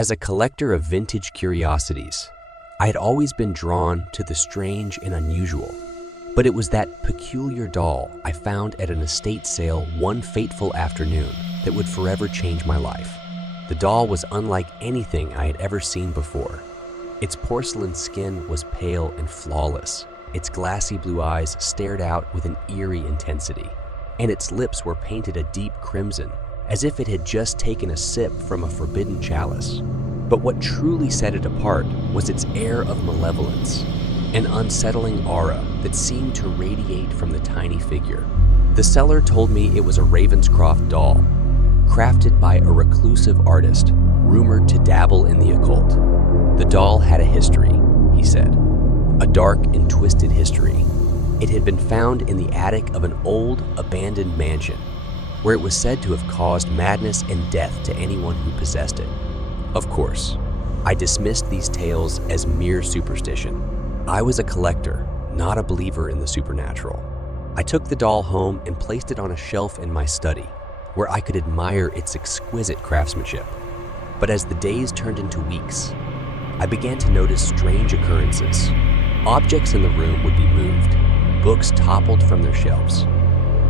As a collector of vintage curiosities, I had always been drawn to the strange and unusual. But it was that peculiar doll I found at an estate sale one fateful afternoon that would forever change my life. The doll was unlike anything I had ever seen before. Its porcelain skin was pale and flawless. Its glassy blue eyes stared out with an eerie intensity, and its lips were painted a deep crimson, as if it had just taken a sip from a forbidden chalice. But what truly set it apart was its air of malevolence, an unsettling aura that seemed to radiate from the tiny figure. The seller told me it was a Ravenscroft doll, crafted by a reclusive artist rumored to dabble in the occult. The doll had a history, he said, a dark and twisted history. It had been found in the attic of an old, abandoned mansion, where it was said to have caused madness and death to anyone who possessed it. Of course, I dismissed these tales as mere superstition. I was a collector, not a believer in the supernatural. I took the doll home and placed it on a shelf in my study, where I could admire its exquisite craftsmanship. But as the days turned into weeks, I began to notice strange occurrences. Objects in the room would be moved, books toppled from their shelves,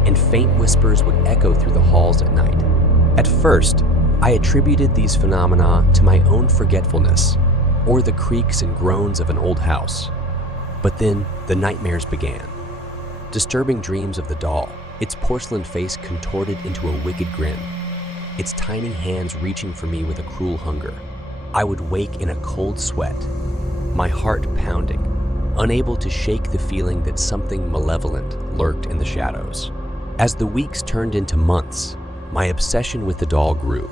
and faint whispers would echo through the halls at night. At first, I attributed these phenomena to my own forgetfulness or the creaks and groans of an old house. But then the nightmares began. Disturbing dreams of the doll, its porcelain face contorted into a wicked grin, its tiny hands reaching for me with a cruel hunger. I would wake in a cold sweat, my heart pounding, unable to shake the feeling that something malevolent lurked in the shadows. As the weeks turned into months, my obsession with the doll grew.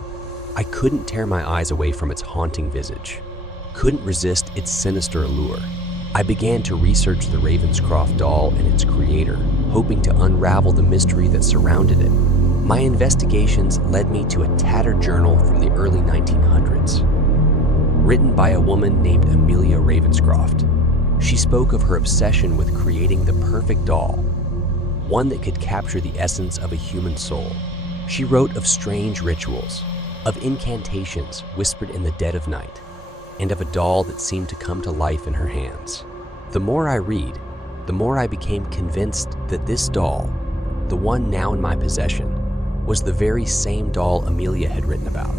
I couldn't tear my eyes away from its haunting visage, couldn't resist its sinister allure. I began to research the Ravenscroft doll and its creator, hoping to unravel the mystery that surrounded it. My investigations led me to a tattered journal from the early 1900s, written by a woman named Amelia Ravenscroft. She spoke of her obsession with creating the perfect doll, one that could capture the essence of a human soul. She wrote of strange rituals, of incantations whispered in the dead of night, and of a doll that seemed to come to life in her hands. The more I read, the more I became convinced that this doll, the one now in my possession, was the very same doll Amelia had written about.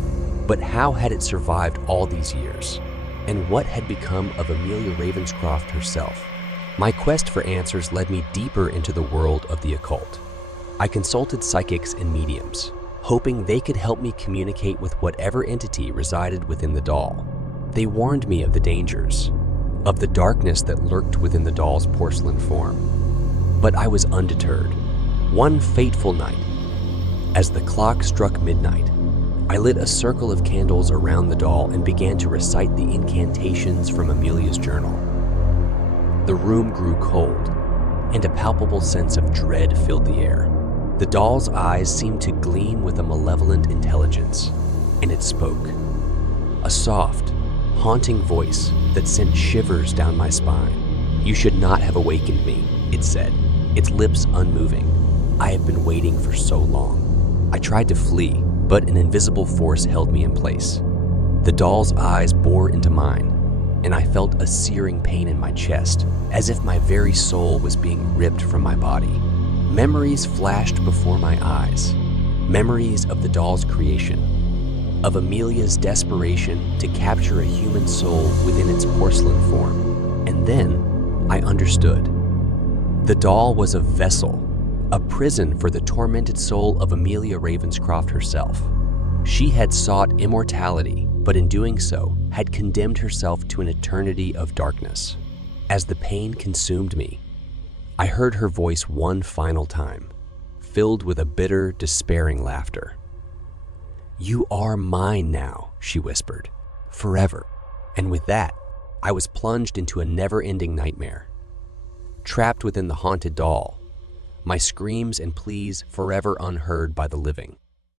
But how had it survived all these years? And what had become of Amelia Ravenscroft herself? My quest for answers led me deeper into the world of the occult. I consulted psychics and mediums, hoping they could help me communicate with whatever entity resided within the doll. They warned me of the dangers, of the darkness that lurked within the doll's porcelain form. But I was undeterred. One fateful night, as the clock struck midnight, I lit a circle of candles around the doll and began to recite the incantations from Amelia's journal. The room grew cold, and a palpable sense of dread filled the air. The doll's eyes seemed to gleam with a malevolent intelligence, and it spoke. A soft, haunting voice that sent shivers down my spine. "You should not have awakened me," it said, its lips unmoving. "I have been waiting for so long." I tried to flee, but an invisible force held me in place. The doll's eyes bored into mine, and I felt a searing pain in my chest, as if my very soul was being ripped from my body. Memories flashed before my eyes, memories of the doll's creation, of Amelia's desperation to capture a human soul within its porcelain form. And then I understood. The doll was a vessel, a prison for the tormented soul of Amelia Ravenscroft herself. She had sought immortality, but in doing so, had condemned herself to an eternity of darkness. As the pain consumed me, I heard her voice one final time, filled with a bitter, despairing laughter. "You are mine now," she whispered, "forever." And with that, I was plunged into a never-ending nightmare. Trapped within the haunted doll, my screams and pleas forever unheard by the living.